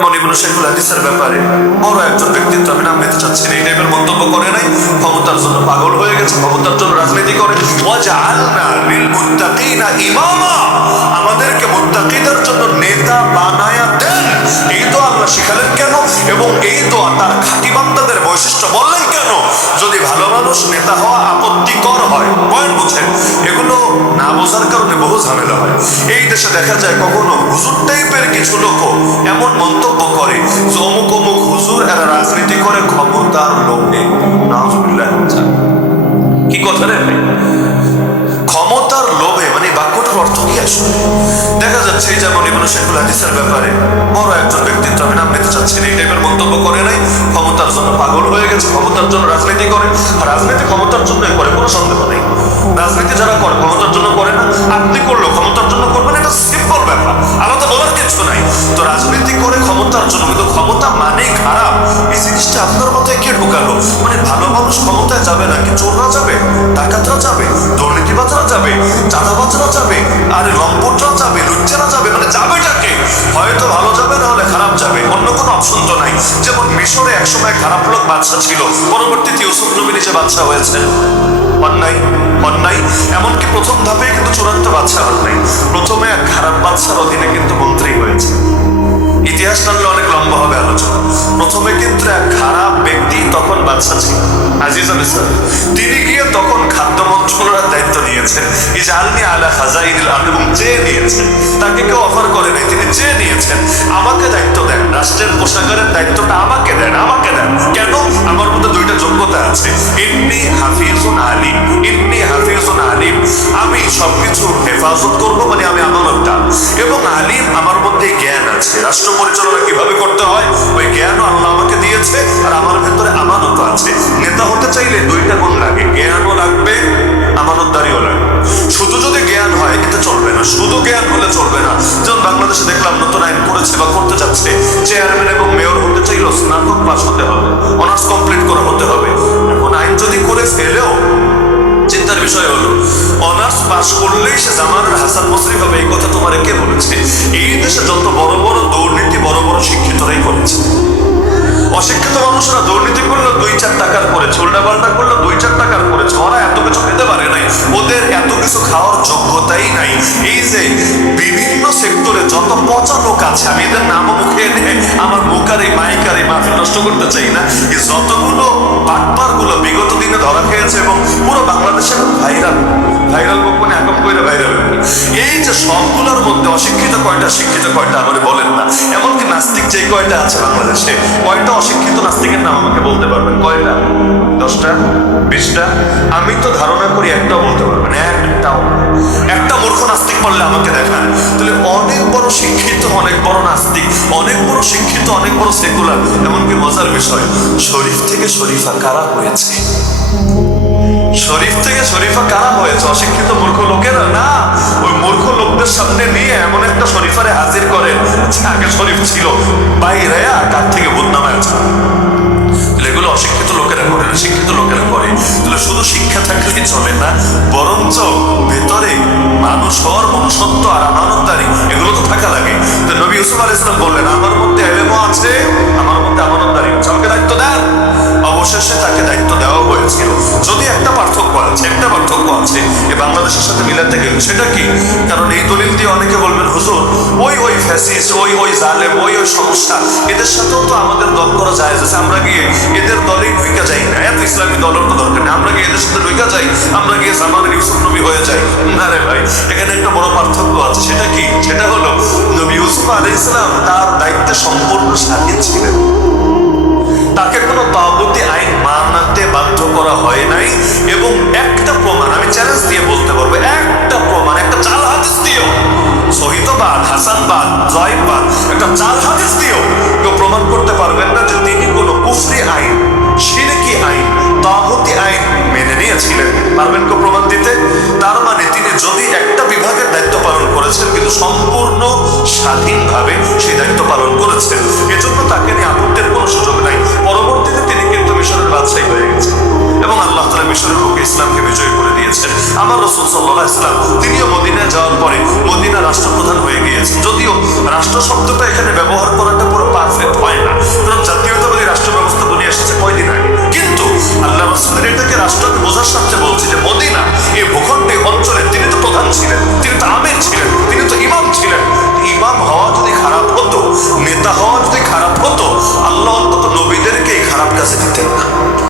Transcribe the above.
ইবনে শাইখুল হাদিসের ব্যাপারে বড় একজন ব্যক্তিত্ব, আমি নাম নিতে চাচ্ছি না, এই টাইপের মন্তব্য করে নাই। ক্ষমতার জন্য পাগল হয়ে গেছে, ক্ষমতার জন্য রাজনীতি করে। ওয়াজআলনা লিল মুত্তাকিনা ইমামা, আমাদেরকে মুত্তাকিদের জন্য নেতা বানায়া দেন। এই দোয়া আল্লাহ শিখালেন কেন এবং এই দোয়া তার খাঁটি বান্দাদের বৈশিষ্ট্য বললেন কেন? যদি ভালো মানুষ নেতা হওয়া আপত্তিকর হয়, পয়েন্ট বুঝেন, এগুলো না বোঝার কারণে বহু ঝামেলা হয়। এই দেশে দেখা যায় কখনো হুজুর টাইপের কিছু লোক এমন মন্তব্য করে যে অমুক অমুক হুজুর এরা রাজনীতি করে ক্ষমতার লোভে। নাউজুবিল্লাহ। কি কথা রে ভাই? ক্ষমতার লোভে, মানে বাক্যটার অর্থ কি আসলে? দেখা যাচ্ছে যেমন ইবনে শাইখুল হাদিসের ব্যাপারে বড় একজন ব্যক্তিত্ব, আমি নাম নিতে চাচ্ছি না, এই টাইপের মন্তব্য করে নাই। ক্ষমতার জন্য পাগল হয়ে গেছে, ক্ষমতার জন্য রাজনীতি করে। আর রাজনীতি ক্ষমতার জন্যই করে, কোনো সন্দেহ নেই। রাজনীতি যারা করে ক্ষমতার জন্য করে না, আপনি করলেও ক্ষমতার জন্য করবেন, এটা সিম্পল ব্যাপার, আলাদা বলার কিছু নাই। তো রাজনীতি করে ক্ষমতার জন্য, কিন্তু ক্ষমতা মানেই খারাপ, এই জিনিসটা আপনার মাথায় কে ঢুকালো? মানে ভালো মানুষ ক্ষমতায় যাবে নাকি? চোররা যাবে, ডাকাতরা যাবে, দুর্নীতিবাজরা যাবে, চাঁদাবাজরা যাবে, আরে লম্পটরা যাবে, লুচ্চারা যাবে, মানে যাবেটাকে হয়তো ভালো যাবে, না হলে খারাপ যাবে, অন্য কোনো অপশন তো নাই। যেমন মিশরে একসময় খারাপ লোক বাদশা ছিল, পরবর্তীতে ইউসুফ নবী নিজে বাদশা হয়েছে। অন্যায় অন্যায়, এমনকি প্রথম ধাপে কিন্তু চূড়ান্ত বাদশা হন নাই, প্রথমে এক খারাপ বাদশার অধীনে কিন্তু মন্ত্রী হয়েছে। ইতিহাস টানলে অনেক লম্বা হবে আলোচনা। প্রথমে কিন্তু এক খারাপ ব্যক্তি তখন বাদশা ছিল, আজিজ মিসর। তিনি গিয়ে তখন খাদ্য মন্ত্রণালয়ের দায়িত্ব নিয়েছেন, ইজআলনি আলা খাজাইনিল আরদ, এবং চেয়ে নিয়েছেন। তাকে কেউ অফার করে নাই, তিনি চেয়ে নিয়েছেন আমাকে দায়িত্ব দেন, রাষ্ট্রের কোষাগারের দায়িত্বটা আমাকে দেন, আমাকে দেন। কেন? আমার মধ্যে দুইটা যোগ্যতা আছে, ইন্নী হাফিজুন আলিম, ইন্নী হাফিজুন আলিম, আমি সবকিছু হেফাজত করব, মানে আমি আমানতদার, এবং আলিম, আমার মধ্যে জ্ঞান আছে, রাষ্ট্র পরিচালনা কিভাবে করতে হয় ওই জ্ঞানও আল্লাহ আমাকে দিয়েছে, আর আমার ভেতরে আমানত আছে। নেতা হতে চাইলে দুইটা গুণ লাগে, জ্ঞানও লাগবে, আমানতদারিও লাগবে। শুধু যদি জ্ঞান হয় এটা চলবে না, শুধু জ্ঞান হলে চলবে না। যেমন বাংলাদেশে দেখলাম নতুন আইন করেছে বা করতে যাচ্ছে, চেয়ারম্যান এবং মেয়র হতে চাইলেও স্নাতক পাস হতে হবে, অনার্স কমপ্লিট করে হতে হবে। এখন আইন যদি করে ফেলেও চিন্তার বিষয় হলো, অনার্স পাস করলেই সে জামানের হাসান মুসরি হবে, এই কথা তোমার কে বলেছে? এই দেশে যত বড় বড় দুর্নীতি বড় বড় শিক্ষিতরাই করেছে। অশিক্ষিত মানুষরা দুর্নীতি করলো 2-4 টাকার করেছে, উল্টাপাল্টা করলো 2-4 টাকার করেছে, ওরা এত কিছু খেতে পারে নাই, ওদের এত কিছু খাওয়ার যোগ্যতাই নাই। এই যে বিভিন্ন সেক্টরে যত পচা লোক আছে, আমি এদের নামও মুখে এনে আমার মুখারে মাইকারে মাহফিল নষ্ট করতে চাই না, এই যতগুলো বাটপার গুলো বিগত দিনে ধরা খেয়েছে এবং পুরো বাংলাদেশে ভাইরাল, ভাইরাল বুক মানে একম কইরা ভাইরাল। এই যে সবগুলোর মধ্যে অশিক্ষিত কয়টা, শিক্ষিত কয়টা আমাকে বলেন না। এমনকি নাস্তিক যে কয়টা আছে বাংলাদেশে, কয়টা অশিক্ষিত নাস্তিকের নাম আমাকে বলতে পারবেন? কয়টা? 10টা? 20টা? আমি তো ধারণা করি একটাও বলতে পারবেন, একটাও। একটা মূর্খ নাস্তিক বললে আমাকে দেখান। তাহলে অনেক বড় শিক্ষিত, অনেক বড় নাস্তিক, অনেক বড় শিক্ষিত, অনেক বড় সেকুলার। এমনকি মজার বিষয়, শরীফ থেকে শরীফা কারা হয়েছে? শরীফ থেকে শরীফা কারা হয়েছে? অশিক্ষিত মূর্খ লোকেরা না। ওই মূর্খ লোকদের সামনে নিয়ে এমন একটা শরীফারে হাজির করেন, আগে শরীফ ছিল, বাইরে কার থেকে বদনামায় আছে। এগুলো অশিক্ষিত লোকেরা করে না, শিক্ষিত লোকেরা করে। তাহলে শুধু শিক্ষা থাকলেই চলে না, বরঞ্চ ভেতরে মানুষ হওয়ার মনুষ্যত্ব আর আমানতদারি এগুলো তো থাকা লাগে। তো নবী ইউসুফ আলাইহিস সালাম বললেন, আমার মধ্যে ইলমও আছে, আমার মধ্যে আমানতদারি আছে, আমাকে দায়িত্ব দেন। অবশেষে তাকে দায়িত্ব দেওয়া হয়েছিল। যদি একটা পার্থক্য আছে, একটা পার্থক্য আছে এই বাংলাদেশের সাথে মিলাতে গেলে, সেটা কি? কারণ এই দলিল দিয়ে অনেকে বলবেন, হুজুর ওই ফ্যাসিস্ট, ওই জালেম, ওই সমস্যা, এদের সাথেও তো আমাদের দল করা যায়, আমরা গিয়ে এদের দলেই ঢুকে যাই না, এত ইসলামী দলের তো দরকার নেই, আমরা গিয়ে এদের সাথে ঢুকে যাই, আমরা গিয়ে জামানের ইউসুফ নবী হয়ে যাই। না রে ভাই, এখানে একটা বড় পার্থক্য আছে। সেটা কি? সেটা হলো নবী ইউসুফ আলাইহিস সালাম তার দায়িত্বে সম্পূর্ণ স্বাধীন ছিলেন, তাকে কোনো তাগুতি আইন মানতে বাধ্য করা হয় নাই। এবং একটা প্রমাণ আমি চ্যালেঞ্জ দিয়ে বলতে পারবো, একটা প্রমাণ, একটা জাল হাদিস দিও, সহিতবাদ, হাসানবাদ, জয়বাদ, একটা জাল হাদিস দিও কেউ প্রমাণ করতে পারবেন না যে তিনি কোনো কুফরি আইন, শিরকি আইন, তাগুতি আইন মেনে নিয়েছিলেন। পারবেন কেউ প্রমাণ দিতে? তার মানে তিনি যদি একটা বিভাগের দায়িত্ব পালন করেছেন, কিন্তু সম্পূর্ণ স্বাধীনভাবে সেই দায়িত্ব পালন করেছেন।